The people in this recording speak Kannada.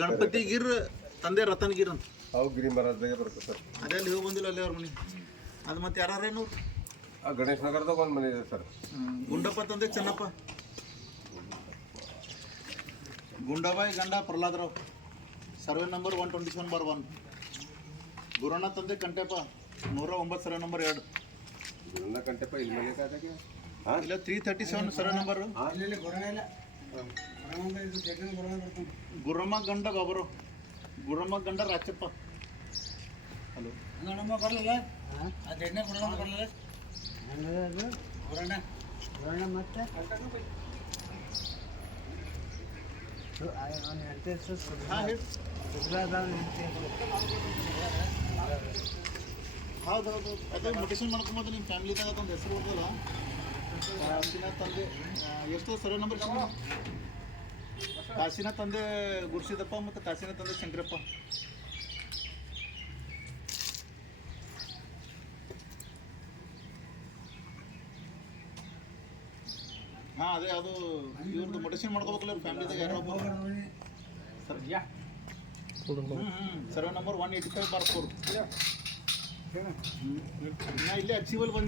ಗಣಪತಿ ಗಿರ್ ತಂದೆ ರತನ್ ಗಿರ್ ಅಂತ ಅವು ಗಿರಿ ಮಹಾರಾಜ್ದಾಗೆ ಬರುತ್ತೆ ಸರ್. ಅದೇ ಅಲ್ಲಿ ಹೋಗಿ ಬಂದಿಲ್ಲ ಅಲ್ಲೇ ಅವ್ರ ಮನೆ. ಅದು ಮತ್ತೆ ಯಾರೇನು ಗಣೇಶ್ ನಗರದಾಗ ಒಂದು ಮನೆ ಇದೆ ಸರ್. ಗುಂಡಪ್ಪ ತಂದೆ ಚೆನ್ನಪ್ಪ, ಗುಂಡಾಬಾಯಿ ಗಂಡ ಪ್ರಹ್ಲಾದರಾವ್, ಸರ್ವೆ ನಂಬರ್ 127/1. ಗುರಣ್ಣ ತಂದೆ ಕಂಟೆಪ್ಪ 109 ಸರ್ವೆ ನಂಬರ್ 2. ಗುರಣ್ಣ ಕಂಟೆಪ್ಪ ಇಲ್ಲಿ ಮನೆ ಕಾದಾಗೆ ಇಲ್ಲ 337 ಸರ್ವೆ ನಂಬರ್. ಗುರಮ್ಮ ಗಂಡ ಬಾಬರು, ಗುರಮ್ಮ ಗಂಡ ರಾಚಪ್ಪ. ಹಲೋ ಬರಲಿಲ್ಲ ಮತ್ತೆ ಹೌದು ಹೌದು, ಅದೇ ಮೊಟೇಷನ್ ಮಾಡ್ಕೊಂಬೋದು. ನಿಮ್ಮ ಫ್ಯಾಮಿಲಿದಾಗ ಒಂದು ಹೆಸರು ಹೋಗಲ್ಲ. ಕಾಶಿನಾಥ್ ತಂದೆ ಎಷ್ಟು ಸರ್ವೆ ನಂಬರ್? ಕಾಶಿನಾಥ್ ತಂದೆ ಗುರ್ಸಿದಪ್ಪ ಮತ್ತು ಕಾಶಿನಾಥ್ ತಂದೆ ಶಂಕರಪ್ಪ. ಹಾಂ ಅದೇ ಅದು ಇವ್ರದ್ದು ಮೊಟೇಷನ್ ಮಾಡ್ಕೋಬೇಕಲ್ಲ ಇವ್ರ ಫ್ಯಾಮಿಲಿದಾಗ ಯಾರೋ ಸರ್. Survey number 185/4. ಇಲ್ಲೇ ಅಚೀವಲ್ ಬಂದು